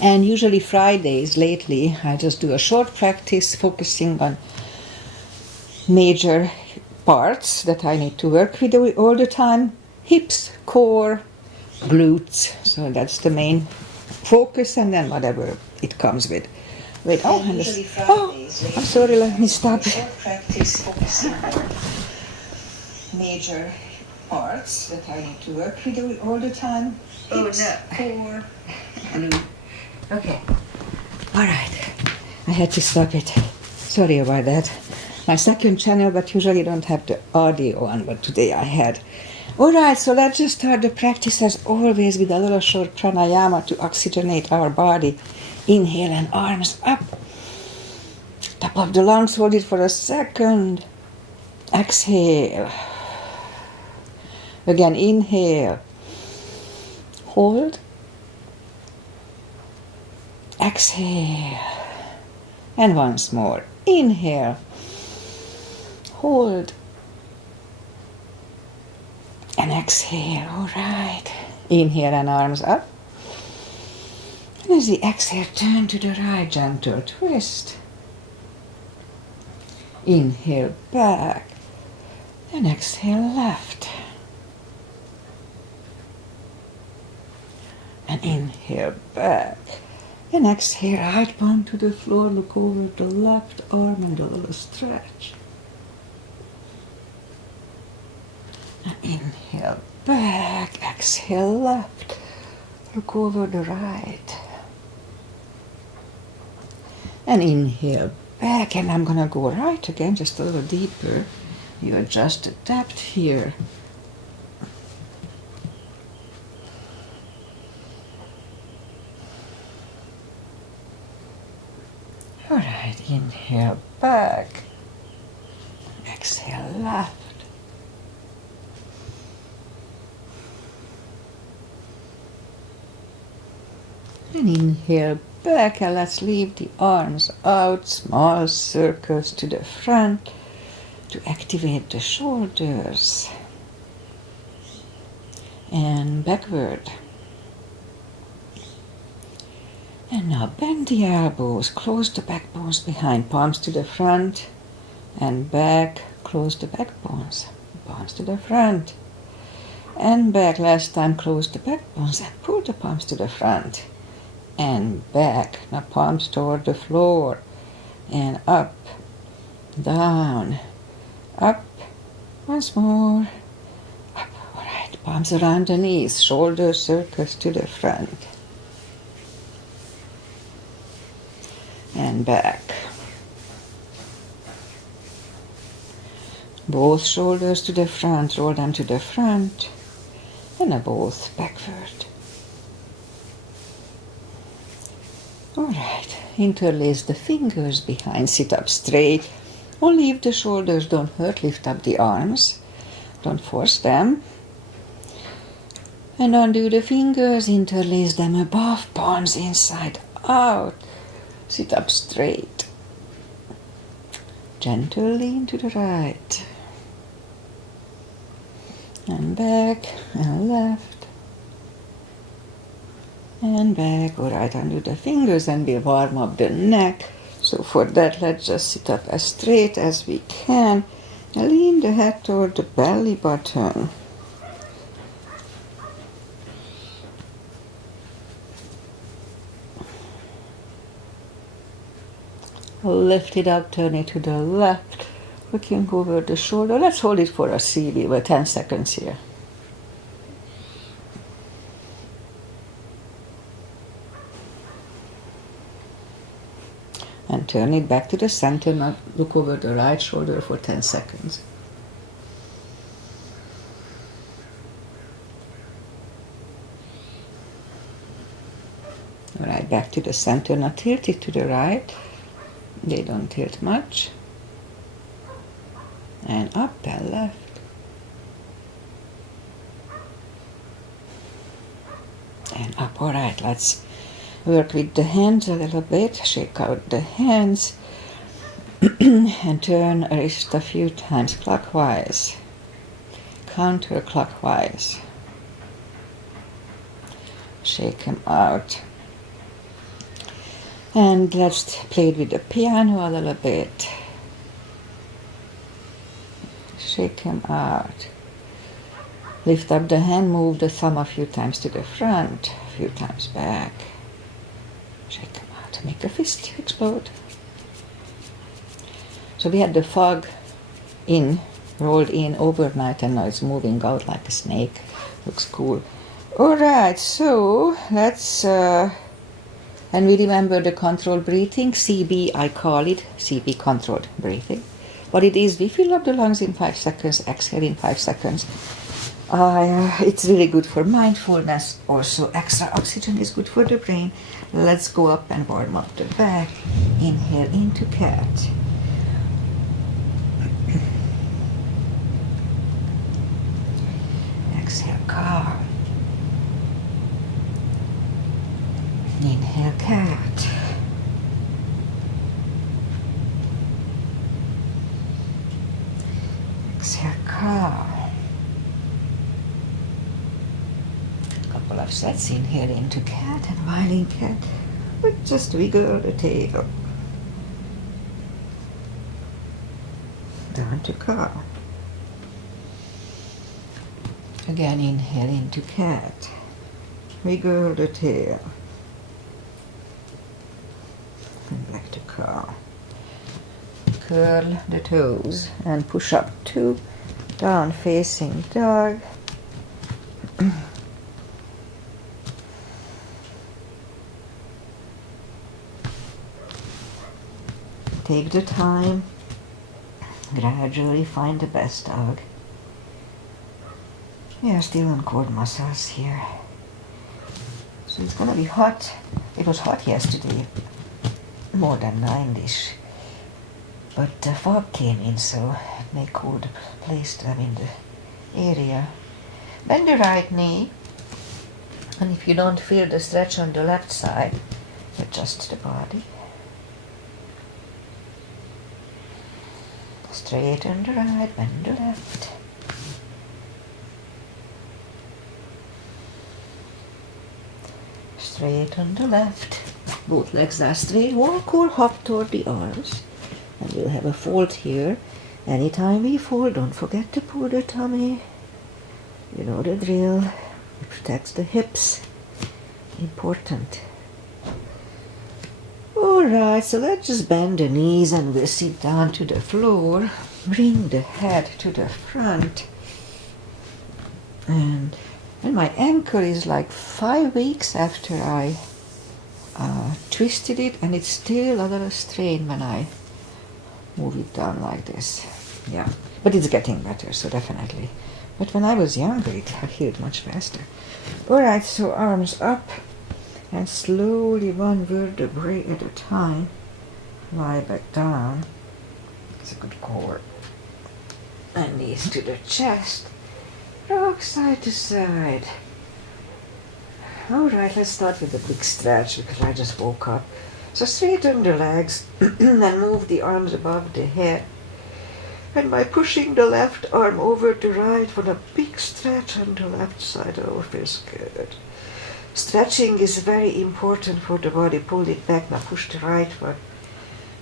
And usually Fridays lately, I just do a short practice focusing on major parts that I need to work with all the time. Hips, core, glutes. So that's the main focus, and then whatever it comes with. Wait, I'm sorry, let me stop. Short practice focusing on major parts that I need to work with all the time. Hips, core, glute. Okay. All right. I had to stop it. Sorry about that. My second channel, but usually don't have the audio on, but today I had. All right, so let's just start the practice as always with a little short pranayama to oxygenate our body. Inhale and arms up. Top of the lungs, hold it for a second. Exhale. Again, inhale. Hold. Exhale. And once more. Inhale. Hold. And exhale. All right. Inhale and arms up. And as the exhale, turn to the right, gentle twist. Inhale back. And exhale left. And inhale back. And exhale, right palm to the floor, look over the left arm and a little stretch. And inhale back, exhale left, look over the right. And inhale back, and I'm gonna go right again, just a little deeper. You adjust the depth here. All right, inhale back, exhale left. And inhale back, and let's leave the arms out, small circles to the front to activate the shoulders. And backward. And now bend the elbows, close the backbones behind, palms to the front and back, close the backbones, palms to the front and back. Last time, close the backbones and pull the palms to the front and back. Now palms toward the floor and up, down, up, once more, up. All right, palms around the knees, shoulder circles to the front. And back. Both shoulders to the front, roll them to the front, and both backward. All right, interlace the fingers behind, sit up straight. Only if the shoulders don't hurt, lift up the arms. Don't force them. And undo the fingers, interlace them above, palms inside out. Sit up straight. Gentle lean to the right. And back and left. And back. All right, undo the fingers and we'll warm up the neck. So for that, let's just sit up as straight as we can. And lean the head toward the belly button. Lift it up, turn it to the left, looking over the shoulder. Let's hold it for a CV, we're 10 seconds here. And turn it back to the center, now look over the right shoulder for 10 seconds. All right, back to the center, now tilt it to the right. They don't tilt much. And up and left. And up. All right, let's work with the hands a little bit. Shake out the hands. And turn a wrist a few times clockwise. Counterclockwise. Shake them out. And let's play it with the piano a little bit. Shake him out. Lift up the hand, move the thumb a few times to the front, a few times back. Shake him out. Make a fist explode. So we had the fog rolled in overnight, and now it's moving out like a snake. Looks cool. Alright, so let's, and we remember the controlled breathing, CB I call it, CB controlled breathing. What it is, we fill up the lungs in 5 seconds, exhale in 5 seconds. It's really good for mindfulness. Also, extra oxygen is good for the brain. Let's go up and warm up the back. Inhale into cat. Exhale, cow. Inhale, cat. Exhale, cow. Couple of sets. Inhale into cat, and while in cat, just wiggle the tail. Down to cow. Again, inhale into cat. Wiggle the tail. And back to cow. Curl the toes and push up 2. Down facing dog. Take the time. Gradually find the best dog. We are still on core muscles here. So it's gonna be hot. It was hot yesterday, more than 90ish. But the fog came in, so it may cool the place, the area. Bend the right knee. And if you don't feel the stretch on the left side, adjust the body. Straighten the right, bend the left. Straighten the left. Both legs are straight. Walk or hop toward the arms. And we'll have a fold here. Anytime we fold, don't forget to pull the tummy. You know the drill. It protects the hips. Important. Alright, so let's just bend the knees and we'll sit down to the floor. Bring the head to the front. And my ankle is like 5 weeks after I twisted it, and it's still a little strained when I move it down like this. Yeah, but it's getting better, so definitely. But when I was younger, it healed much faster. Alright, so arms up. And slowly, one vertebrae at a time, lie back down. It's a good core. And knees to the chest. Rock side to side. Alright, let's start with a quick stretch because I just woke up. So straighten the legs and move the arms above the head. And by pushing the left arm over the right for a big stretch on the left side, oh, feels good. Stretching is very important for the body. Pull it back, now push the right one.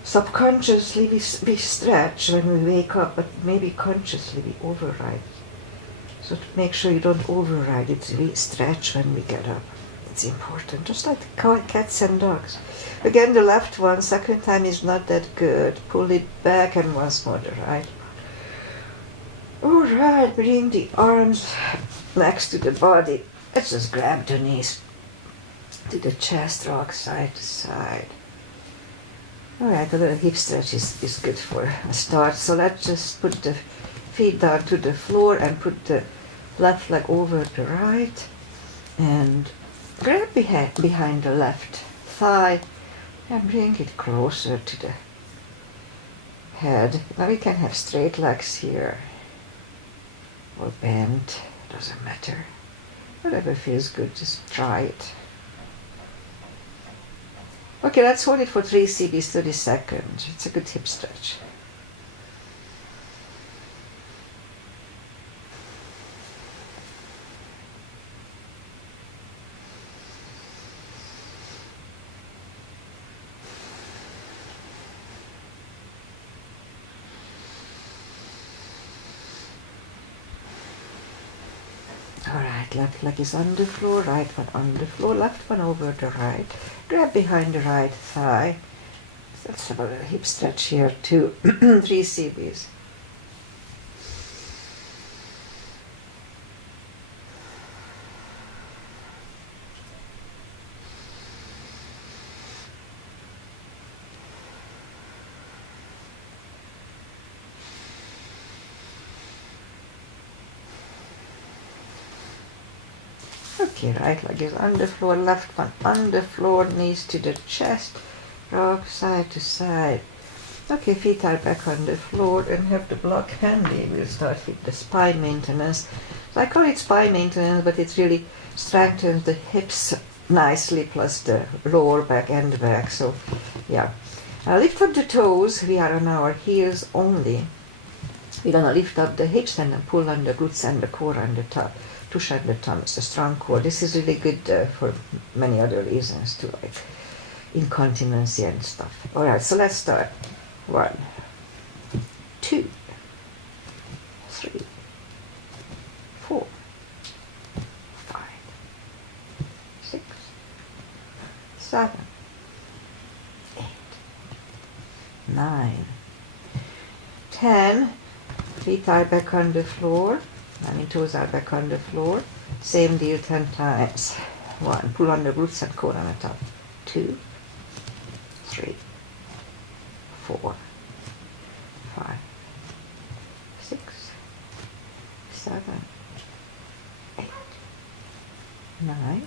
Subconsciously we stretch when we wake up, but maybe consciously we override. So to make sure you don't override it, we stretch when we get up. It's important, just like cats and dogs. Again, the left one, second time is not that good. Pull it back and once more the right one. Alright, bring the arms next to the body. Let's just grab the knees to the chest, rock side to side. Alright, a little hip stretch is good for a start. So let's just put the feet down to the floor and put the left leg over the right. And grab behind the left thigh and bring it closer to the head. Now we can have straight legs here or bent, doesn't matter. Whatever feels good, just try it. Okay, let's hold it for 3 CBs, 30 seconds. It's a good hip stretch. left leg is on the floor, right one on the floor, left one over the right. Grab behind the right thigh. Let's have a little hip stretch here too. 3 CBs. Okay, right leg is on the floor, left one on the floor, knees to the chest, rock side to side. Okay, feet are back on the floor and have the block handy. We'll start with the spine maintenance. So I call it spine maintenance, but it really strengthens the hips nicely, plus the lower back and back. So, yeah. Lift up the toes. We are on our heels only. We're gonna lift up the hips and then pull on the glutes and the core on the top. Push on the thumbs, a strong core. This is really good for many other reasons too, like incontinence and stuff. All right, so let's start. 1, 2, 3, 4, 5, 6, 7, 8, 9, 10. Feet are back on the floor. Toes are back on the floor. Same deal 10 times. 1. Pull on the glutes and core on the top. 2, 3, 4, 5, 6, 7, 8, 9,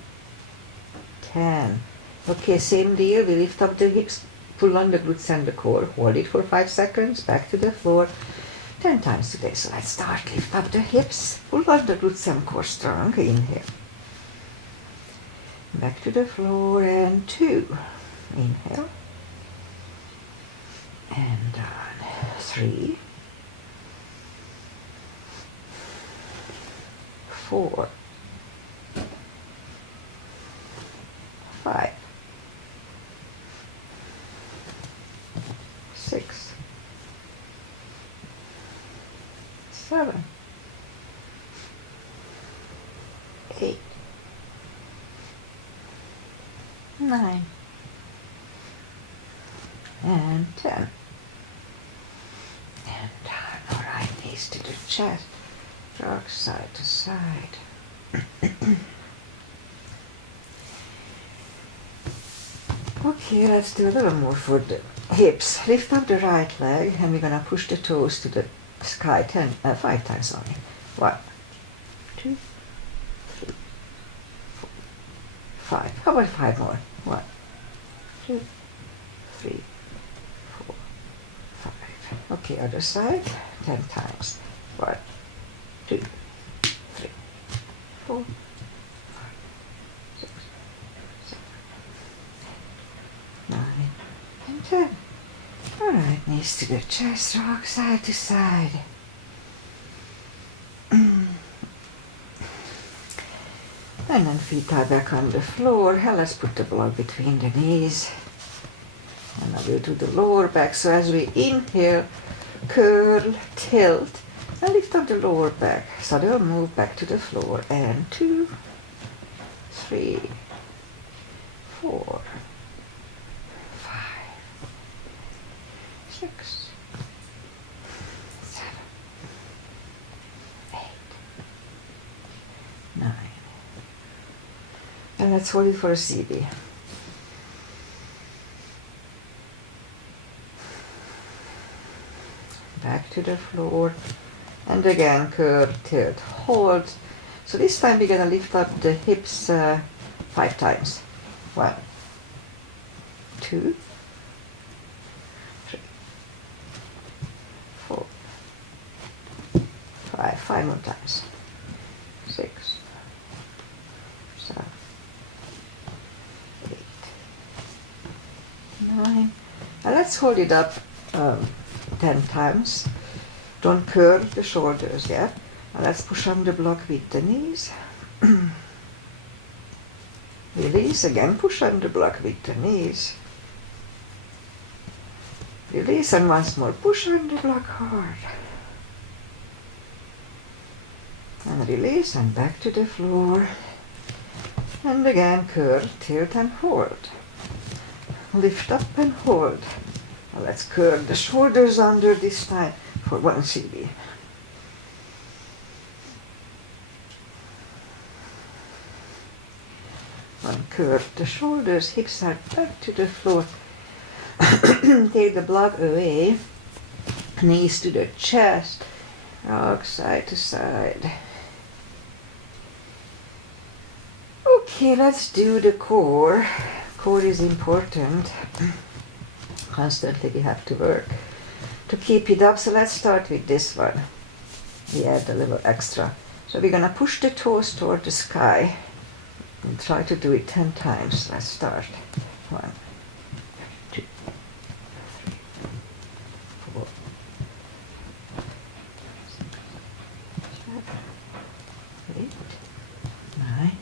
10. Okay, same deal. We lift up the hips, pull on the glutes and the core. Hold it for 5 seconds. Back to the floor. 10 times today. So let's start. Lift up the hips, pull on the glutes and core strong. Inhale. Back to the floor and 2. Inhale. And down. 3, 4, 5, 6, 7, 8, 9, and 10. And down. All right, knees to the chest, rock side to side. Okay, let's do a little more for the hips. Lift up the right leg, and we're gonna push the toes to the sky 5 times only. 1, 2, 3, 4, 5. How about 5 more? 1, 2, 3, 4, 5. Okay, other side. 10 times. 1, 2, 3, 4, 5, 6, 7, 8, 9, and 10. All right, knees to the chest, rock side to side. And then feet are back on the floor. And let's put the block between the knees. And now we'll do the lower back. So as we inhale, curl, tilt, and lift up the lower back. So they'll move back to the floor. And 2, 3, 4, 5, 6, 7, 8, 9. And let's hold it for a CB. Back to the floor. And again, curl, tilt, hold. So this time we're going to lift up the hips 5 times. 1, 2, 3, 4, 5. 5 more times. 6, 7, 8, 9. And let's hold it up 10 times. Don't curl the shoulders, yeah? And let's push on the block with the knees. Release again, push on the block with the knees. Release and once more, push on the block hard. And release and back to the floor. And again curl, tilt and hold. Lift up and hold. Now let's curl the shoulders under this time for 1 CD. Curve the shoulders, hips are back to the floor. Take the block away. Knees to the chest. Rock side to side. Okay, let's do the core. Core is important. Constantly we have to work to keep it up. So let's start with this one. We add a little extra. So we're gonna push the toes toward the sky. And try to do it 10 times. Let's start. 1, 2, 3, 4, 6, 7, 8, 9,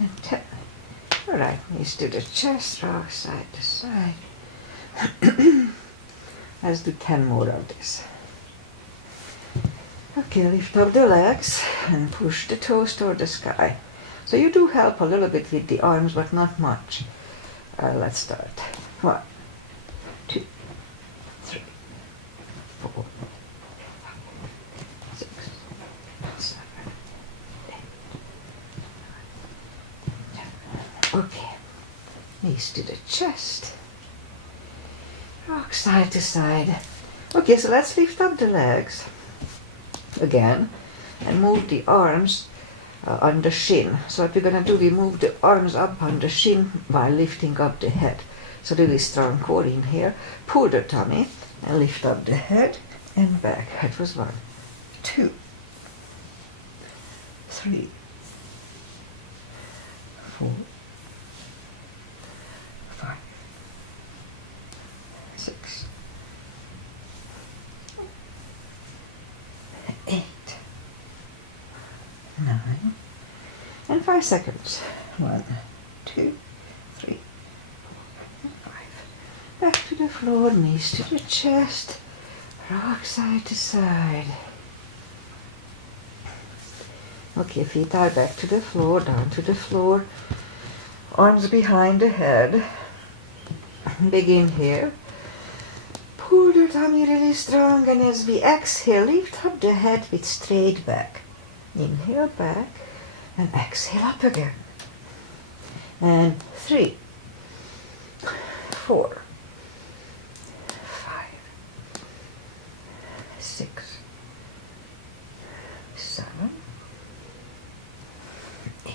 and 10. Alright, knees to the chest, rock side to side. Let's do 10 more of this. Okay, lift up the legs and push the toes toward the sky. So you do help a little bit with the arms, but not much. Let's start. 1, 2, 3, 4, 5, 6, 7, 8, 9, 10. Okay. Knees to the chest. Rock side to side. Okay, so let's lift up the legs again and move the arms on the shin. So what we're going to do, we move the arms up on the shin while lifting up the head. So really strong core in here. Pull the tummy and lift up the head and back. That was 1, 2, 3, 4, 5, 6, 8, 9, and 5 seconds. 1, 2, 3, 4, and 5. Back to the floor, knees to the chest, rock side to side. Okay, feet are back to the floor, down to the floor, arms behind the head. Begin here. Pull the tummy really strong, and as we exhale, lift up the head with straight back. Inhale back and exhale up again. And 3, 4, 5, 6, 7, 8,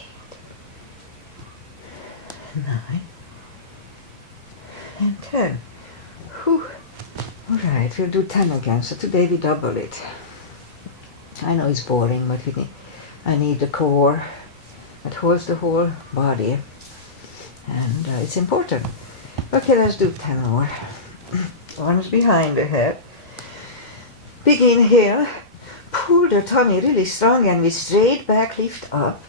9, and 10. Whew. All right, we'll do 10 again. So today we double it. I know it's boring, but I need the core that holds the whole body, and it's important. Okay, let's do 10 more. Arms behind the head. Big inhale. Pull the tummy really strong, and with straight back, lift up.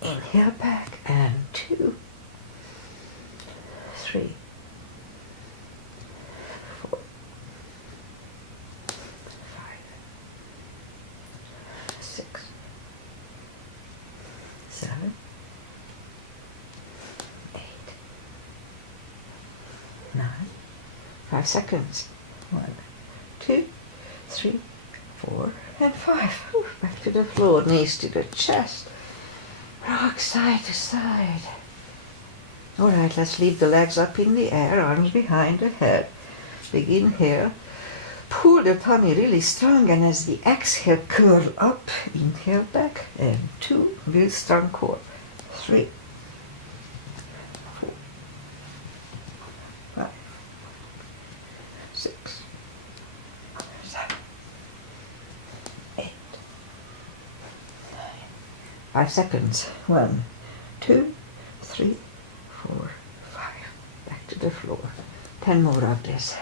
Inhale back, and 2, 3, 4, 6, 7, 8, 9, 5 seconds. 1, 2, 3, 4, and 5. Whew. Back to the floor, knees to the chest, rock side to side. All right, let's leave the legs up in the air, arms behind the head. Big inhale. Pull the tummy really strong, and as we exhale, curl up. Inhale back, and 2, build strong core. 3, 4, 5, 6, 7, 8, 9. 5 seconds. 1, 2, 3, 4, 5. Back to the floor. 10 more of this.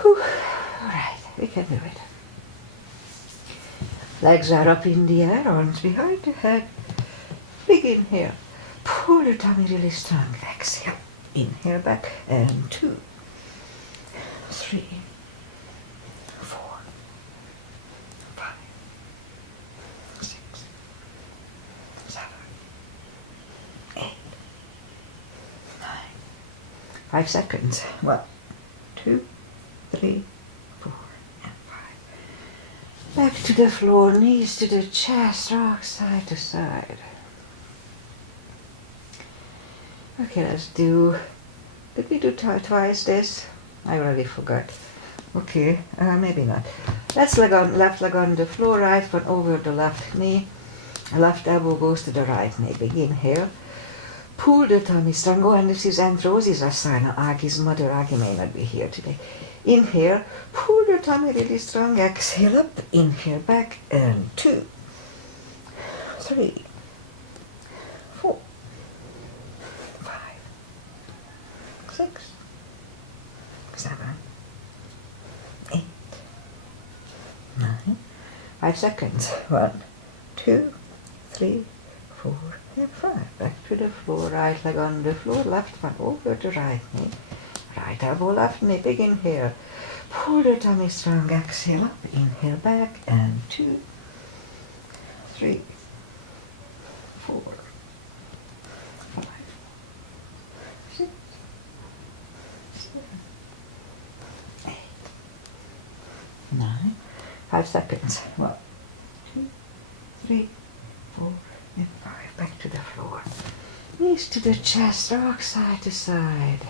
Whew. All right, we can do it. Legs are up in the air, arms behind the head. Big inhale. Pull the tummy really strong. Exhale. Inhale back, and 2, 3, 4, 5, 5 seconds. 1, 2, 3, 4, and 5. Back to the floor, knees to the chest, rock side to side. Okay, let's do, did we do twice this? I already forgot. Okay, maybe not. Left leg on the floor, right foot over the left knee. Left elbow goes to the right knee. Big inhale. Pull the tummy strong. Oh, and this is Aunt Rosie's asana. Agi's mother. Agi may not be here today. Inhale. Pull the tummy really strong. Exhale up. Inhale back. And 2, 3, 4, 5, 6, 7, 8, 9. 5 seconds. 1, 2, 3, 4, and 5. Back to the floor. Right leg on the floor. Left one over the right knee. Right elbow, left knee. Big inhale. Pull the tummy strong. Exhale up. Inhale back. And 2, 3, 4, 5, 6, 7, 8, 9. 5 seconds. 1, 2, 3, 4, and 5. Back to the floor. Knees to the chest, rock side to side.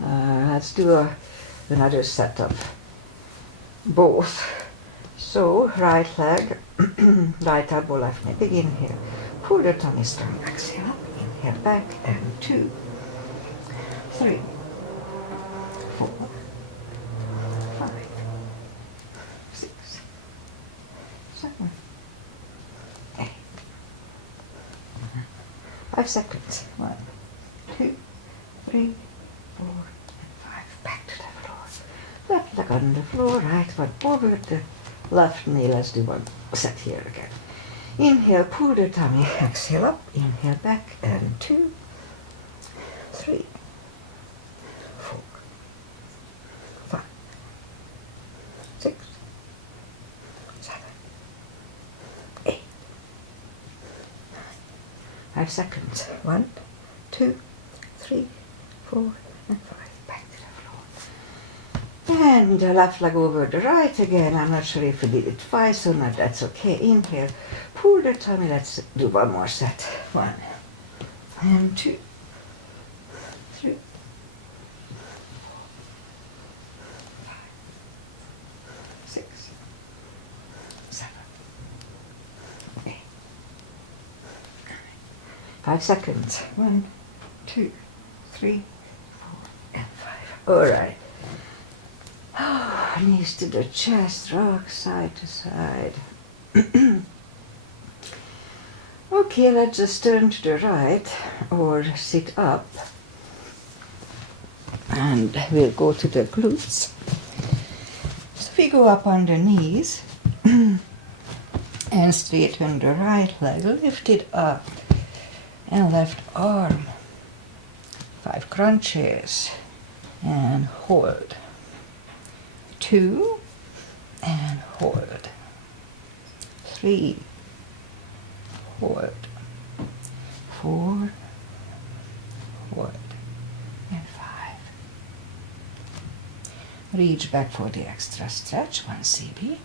Let's do another set of both. So, right leg, right elbow, left knee. Big inhale. Pull the tummy strong. Exhale up. Inhale back. And 2, 3, 4, 5, 6, 7, 8. 5 seconds. 1, 2, 3, 4, and 5. Back to the floor. Left leg on the floor, right foot over the left knee. Let's do one set here again. Inhale, pull the tummy. Exhale up. Inhale back. And 2, 3, 4, 5, 6, 7, 8, 9. 5 seconds. 1, 2, 3, 4, and 5. Back to the floor. And the left leg over the right again. I'm not sure if we did it twice or not. That's okay. Inhale. Pull the tummy. Let's do one more set. 1, and 2, 3, 4, 5, 6, 7, 8, 9. 5 seconds. 1, 2, 3, 4, and 5. All right. Knees to the chest, rock side to side. Okay, let's just turn to the right or sit up. And we'll go to the glutes. So we go up on the knees and straighten the right leg, lift it up, and left arm. 5 crunches and hold. 2 and hold. 3, hold. 4, hold. And 5. Reach back for the extra stretch, 1 CB.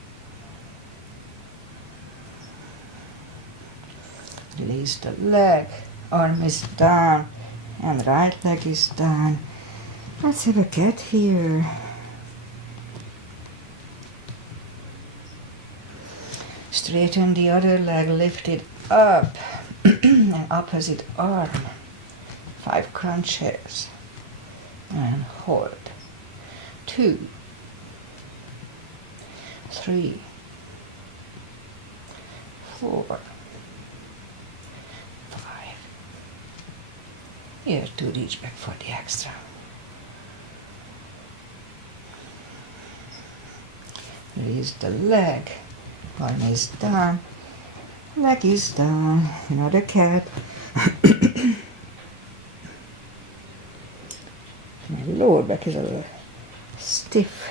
Release the leg, arm is down, and right leg is down. Let's have a cat here. Straighten the other leg, lift it up, and opposite arm. 5 crunches, and hold. 2, 3, 4, 5. Here to reach back for the extra. Release the leg, arm is down, leg is down, another cat. My lower back is a little stiff.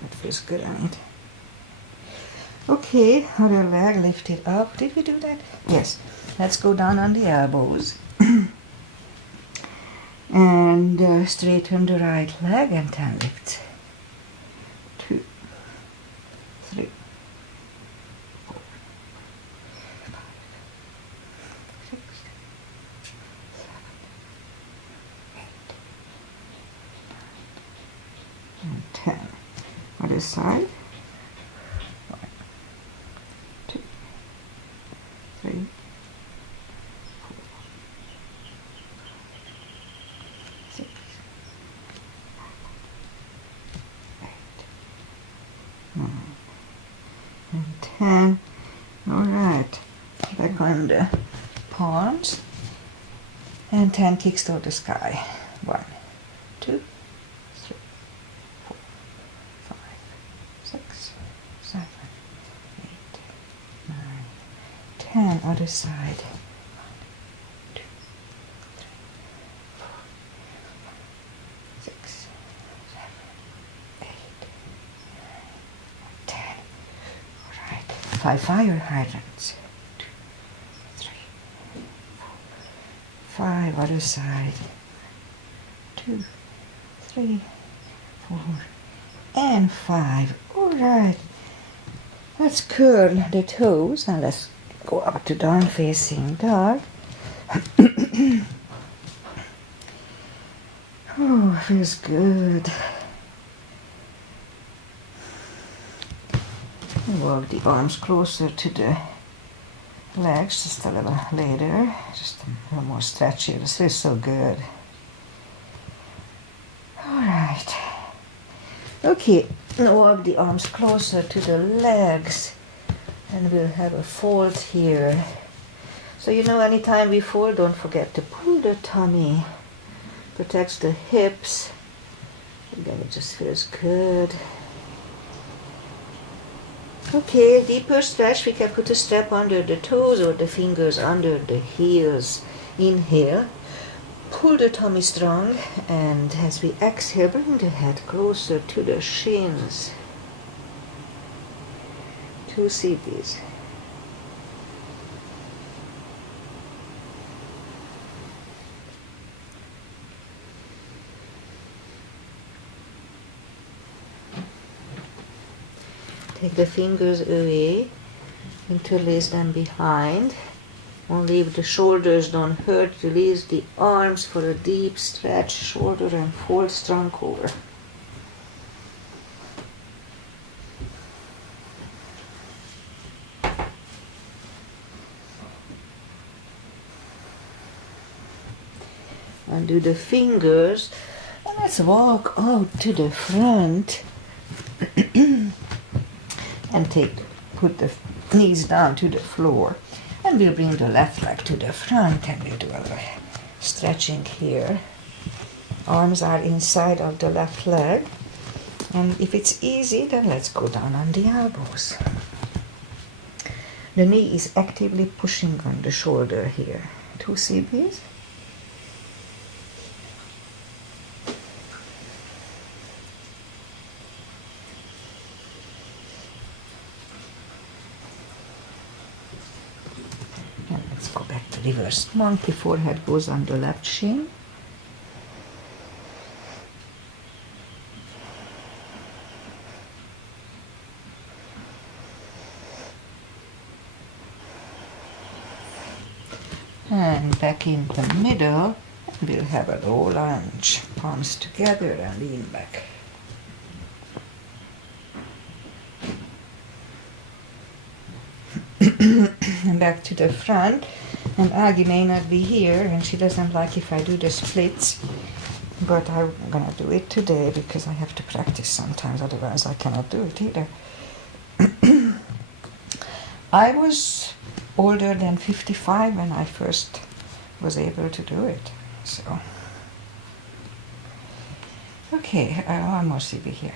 That feels good on it. Okay, other leg lifted up. Did we do that? Yes. Let's go down on the elbows. And straighten the right leg and 10 lifts. 2, 3, 4, 5, 6, 7, 8, 9, and 10. Other side. 1, 2, 3, 4, 6, 8, 9, and 10. All right. Back on the palms. And 10 kicks toward the sky. 1, 2, 3, 4, 5, 6, 7, 8, 9, 10. Other side. 1, 2, 3, 4, 5, 6, 7, 8, 9, 10. All right. 5 fire hydrants. 2, 3, 4, 5. Other side. 2, 3, 4, and 5. All right. Let's curl the toes and let's go up to down facing dog. Oh, feels good. Walk the arms closer to the legs, just a little later, just a little more stretchy. This feels so good. All right. Okay, now walk the arms closer to the legs, and we'll have a fold here. So anytime we fold, don't forget to pull the tummy, protects the hips. Again, it just feels good. Okay, deeper stretch. We can put a strap under the toes or the fingers under the heels. Inhale, pull the tummy strong, and as we exhale, bring the head closer to the shins. 2 CBs. Take the fingers away, interlace them behind. Only if the shoulders don't hurt, release the arms for a deep stretch, shoulder and fold strong core. Undo the fingers, and let's walk out to the front. And put the knees down to the floor, and we'll bring the left leg to the front, and we'll do a little stretching here. Arms are inside of the left leg, and if it's easy, then let's go down on the elbows. The knee is actively pushing on the shoulder here. 2 CBs. Reverse monkey, forehead goes on the left shin. And back in the middle, and we'll have a low lunge. Palms together and lean back. And back to the front. And Aggie may not be here, and she doesn't like if I do the splits, but I'm gonna do it today because I have to practice sometimes, otherwise I cannot do it either. I was older than 55 when I first was able to do it, so. Okay, one more CB here.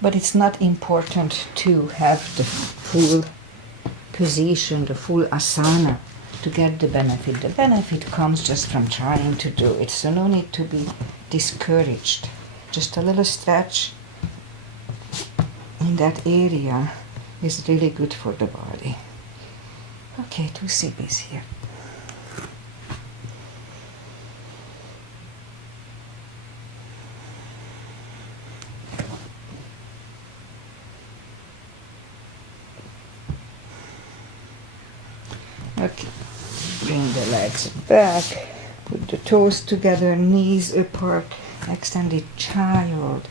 But it's not important to have the full position, the full asana to get the benefit. The benefit comes just from trying to do it, so no need to be discouraged. Just a little stretch in that area is really good for the body. Okay, 2 CBs here. Okay, bring the legs back, put the toes together, knees apart, extended child.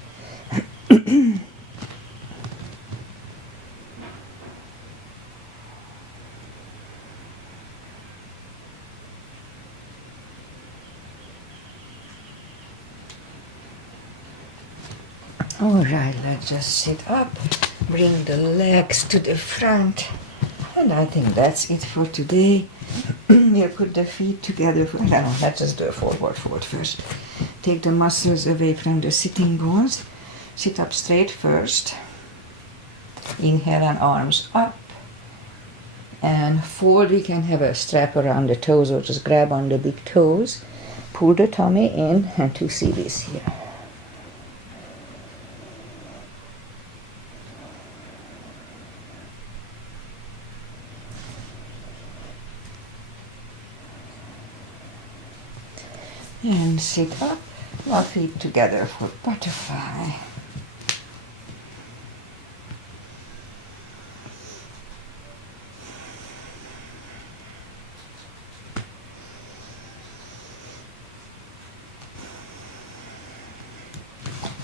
Alright, let's just sit up, bring the legs to the front, and I think that's it for today. We'll put the feet together. Let's just do a forward fold first. Take the muscles away from the sitting bones. Sit up straight first. Inhale and arms up. And fold, we can have a strap around the toes or just grab on the big toes. Pull the tummy in and 2 CBs here. And sit up, our feet together for butterfly.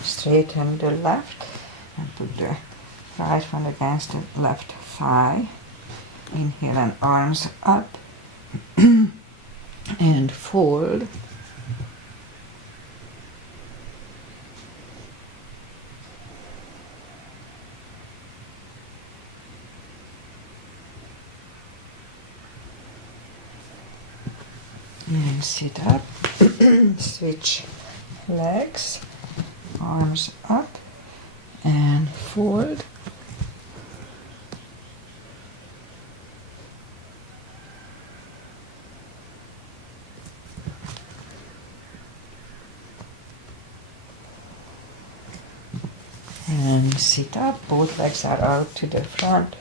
Straighten the left and put the right one against the left thigh. Inhale and arms up and fold. And sit up, switch legs, arms up and fold. And sit up, both legs are out to the front.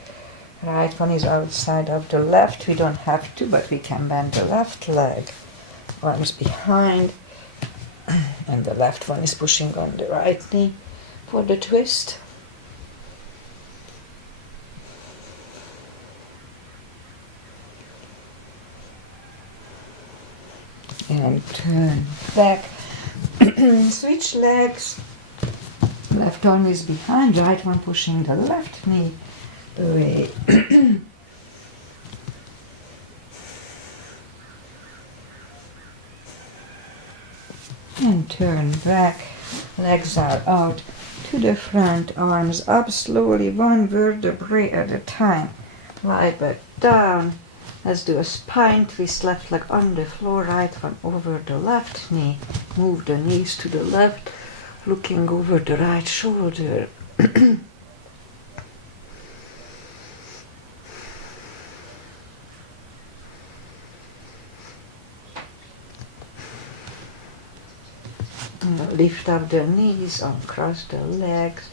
Right one is outside of the left. We don't have to, but we can bend the left leg. Arms behind. And the left one is pushing on the right knee for the twist. And turn back. Switch legs. Left arm is behind, right one pushing the left knee away. And turn back, legs are out to the front, arms up slowly, one vertebrae at a time. Lie back down. Let's do a spine twist, left leg on the floor, right one over the left knee. Move the knees to the left, looking over the right shoulder. Lift up the knees, uncross the legs,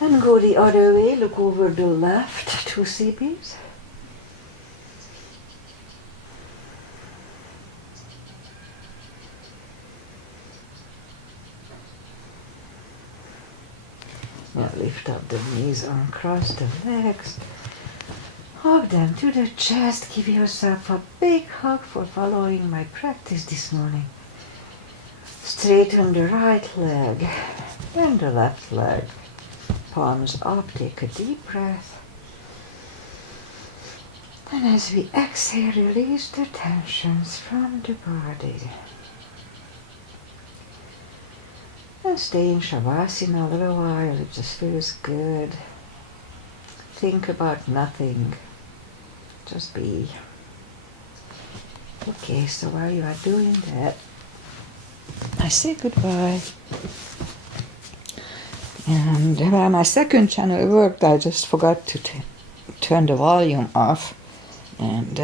and go the other way. Look over the left, 2 CBs. Now lift up the knees, uncross the legs, hug them to the chest. Give yourself a big hug for following my practice this morning. Straighten the right leg, bend the left leg, palms up, take a deep breath. And as we exhale, release the tensions from the body. And stay in Shavasana a little while, it just feels good. Think about nothing, just be. Okay, so while you are doing that, I say goodbye. And while my second channel worked, I just forgot to turn the volume off. And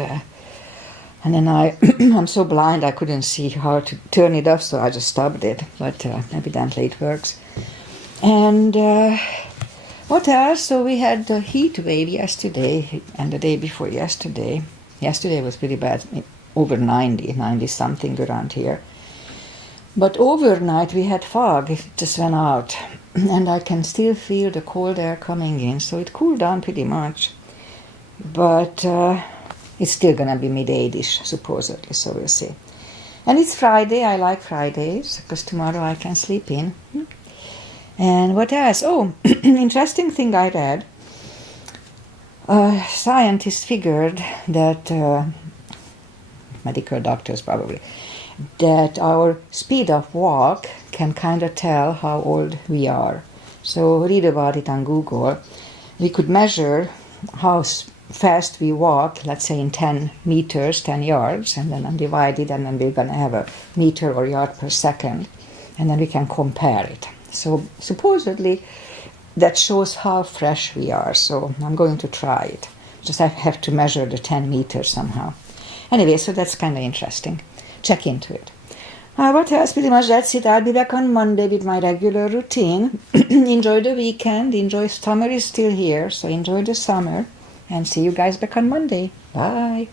then I'm so blind I couldn't see how to turn it off, so I just stopped it. But evidently it works. And What else? So we had the heat wave yesterday and the day before yesterday. Yesterday was pretty bad, over 90 something around here. But overnight we had fog, it just went out. And I can still feel the cold air coming in, so it cooled down pretty much. But it's still going to be mid-80s, supposedly, so we'll see. And it's Friday. I like Fridays, because tomorrow I can sleep in. And what else? Oh, interesting thing I read. Scientists figured that, medical doctors probably, that our speed of walk can kind of tell how old we are. So read about it on Google. We could measure how fast we walk, let's say in 10 meters, 10 yards, and then divide it, and then we're going to have a meter or yard per second, and then we can compare it. So supposedly that shows how fresh we are, so I'm going to try it. Just I have to measure the 10 meters somehow. Anyway, so that's kind of interesting. Check into it. What else? Pretty much that's it. I'll be back on Monday with my regular routine. Enjoy the weekend. Enjoy, summer is still here, so enjoy the summer. And see you guys back on Monday. Bye.